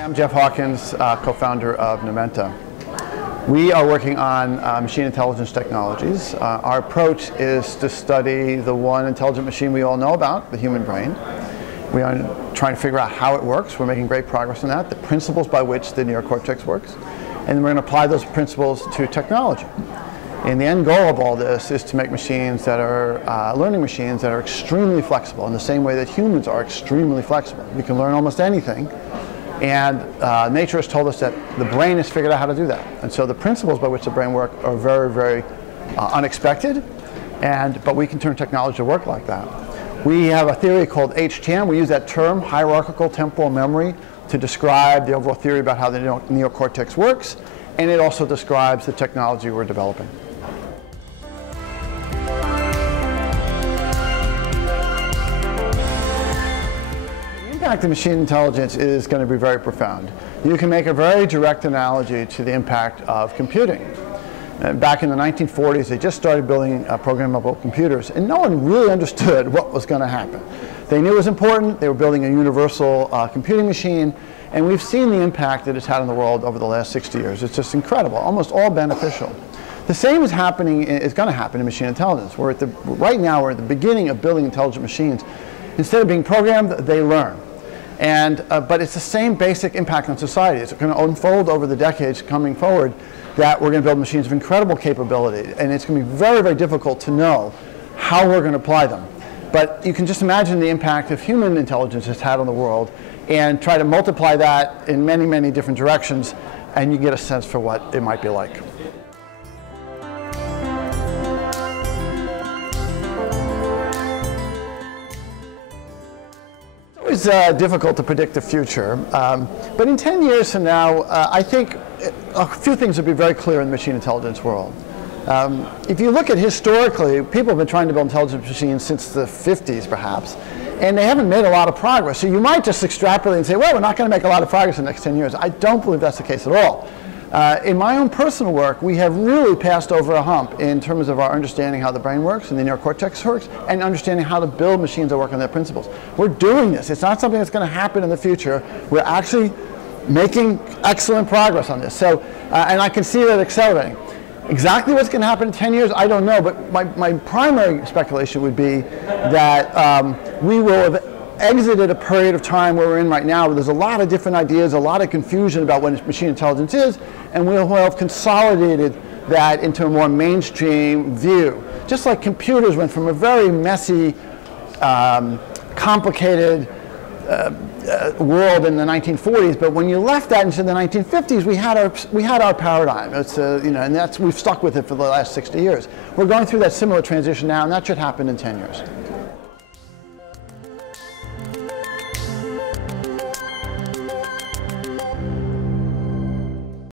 I'm Jeff Hawkins, co-founder of Numenta. We are working on machine intelligence technologies. Our approach is to study the one intelligent machine we all know about, the human brain. We are trying to figure out how it works. We're making great progress on that, the principles by which the neocortex works. And we're going to apply those principles to technology. And the end goal of all this is to make machines that are learning machines that are extremely flexible in the same way that humans are extremely flexible. We can learn almost anything. And nature has told us that the brain has figured out how to do that. And so the principles by which the brain works are very, very unexpected, but we can turn technology to work like that. We have a theory called HTM. We use that term, hierarchical temporal memory, to describe the overall theory about how the neocortex works, and it also describes the technology we're developing. The impact of machine intelligence is going to be very profound. You can make a very direct analogy to the impact of computing. Back in the 1940s, they just started building programmable computers, and no one really understood what was going to happen. They knew it was important. They were building a universal computing machine, and we've seen the impact that it's had on the world over the last 60 years. It's just incredible, almost all beneficial. The same is going to happen in machine intelligence. Right now, we're at the beginning of building intelligent machines. Instead of being programmed, they learn. But it's the same basic impact on society. It's going to unfold over the decades coming forward that we're going to build machines of incredible capability, and it's going to be very, very difficult to know how we're going to apply them. But you can just imagine the impact of human intelligence has had on the world and try to multiply that in many, many different directions, and you get a sense for what it might be like. It's difficult to predict the future, but in 10 years from now, I think a few things will be very clear in the machine intelligence world. If you look at historically, people have been trying to build intelligent machines since the 50s, perhaps, and they haven't made a lot of progress. So you might just extrapolate and say, well, we're not going to make a lot of progress in the next 10 years. I don't believe that's the case at all. In my own personal work, we have really passed over a hump in terms of our understanding how the brain works and the neocortex works, and understanding how to build machines that work on their principles. We're doing this. It's not something that's going to happen in the future. We're actually making excellent progress on this. So, and I can see that accelerating. Exactly what's going to happen in 10 years, I don't know, but my primary speculation would be that we will have exited a period of time where we're in right now, where there's a lot of different ideas, a lot of confusion about what machine intelligence is, and we'll have consolidated that into a more mainstream view. Just like computers went from a very messy, complicated world in the 1940s, but when you left that into the 1950s, we had our paradigm. It's and we've stuck with it for the last 60 years. We're going through that similar transition now, and that should happen in 10 years.